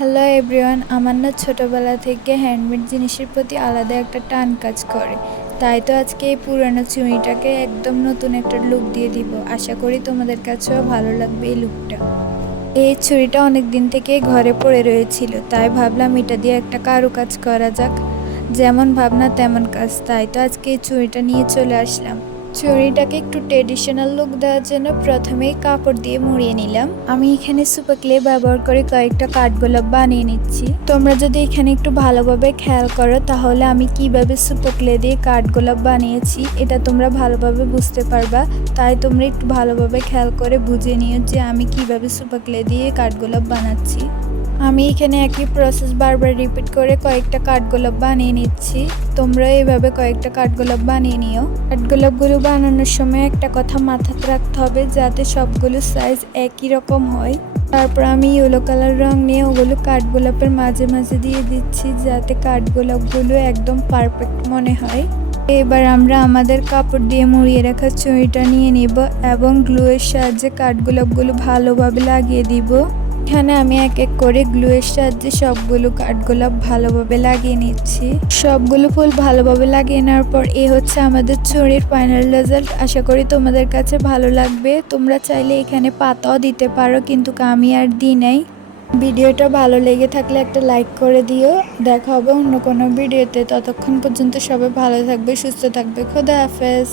Hello everyone আমার না ছোটোবেলা থেকে হ্যান্ডমেড জিনিসের প্রতি আলাদা একটা টান কাজ করে। তাই তো আজকে এই পুরানো চুড়িটাকে একদম নতুন একটা লুক দিয়ে দিব। আশা করি তোমাদের কাছেও ভালো লাগবে এই লুকটা এই ছুরিটা অনেক দিন থেকে ঘরে পড়ে রয়েছিল, তাই ভাবলাম এটা দিয়ে একটা কারু কাজ করা যাক। যেমন ভাবনা তেমন কাজ, তাই তো আজকে এই চুড়িটা নিয়ে চলে আসলাম। চুড়িটাকে একটু ট্রেডিশনাল লুক দেওয়ার জন্য প্রথমেই কাপড় দিয়ে মুড়িয়ে নিলাম। আমি এখানে সুপার ক্লে ব্যবহার করে কয়েকটা কাঠগোলাপ বানিয়ে নিচ্ছি। তোমরা যদি এখানে একটু ভালোভাবে খেয়াল করো, তাহলে আমি কীভাবে সুপার ক্লে দিয়ে কাঠগোলাপ বানিয়েছি, এটা তোমরা ভালোভাবে বুঝতে পারবা। তাই তোমরা একটু ভালোভাবে খেয়াল করে বুঝে নিও যে আমি কীভাবে সুপার ক্লে দিয়ে কাঠগোলাপ বানাচ্ছি। আমি এখানে একই প্রসেস বারবার রিপিট করে কয়েকটা কাঠগোলাপ বানিয়ে নিচ্ছি। তোমরা এইভাবে কয়েকটা কাঠগোলাপ বানিয়ে নিও। কাঠগোলাপগুলো বানানোর সময় একটা কথা মাথাতে রাখতে হবে যাতে সবগুলো সাইজ একই রকম হয়। তারপর আমি ইয়েলো কালার রং নিয়ে ওগুলো কাঠগোলাপের মাঝে মাঝে দিয়ে দিচ্ছি যাতে কাঠগোলাপগুলো একদম পারফেক্ট মনে হয়। এবার আমরা আমাদের কাপড় দিয়ে মুড়িয়ে রাখা চুড়িটা নিয়ে নিব এবং গ্লুয়ের সাহায্যে কাঠগোলাপগুলো ভালোভাবে লাগিয়ে দিব। এখানে আমি এক এক করে গ্লুয়ের সাহায্যে সবগুলো কাঠগোলাপ ভালোভাবে লাগিয়ে নিচ্ছি। সবগুলো ফুল ভালোভাবে লাগিয়ে নেওয়ার পর এ হচ্ছে আমাদের চুড়ির ফাইনাল রেজাল্ট আশা করি তোমাদের কাছে ভালো লাগবে। তোমরা চাইলে এখানে পাতাও দিতে পারো, কিন্তু আমি আর দিই নাই। ভিডিওটা ভালো লেগে থাকলে একটা লাইক করে দিও। দেখা হবে অন্য কোনো ভিডিওতে। ততক্ষণ পর্যন্ত সবাই ভালো থাকবে, সুস্থ থাকবে। খোদা হাফেজ।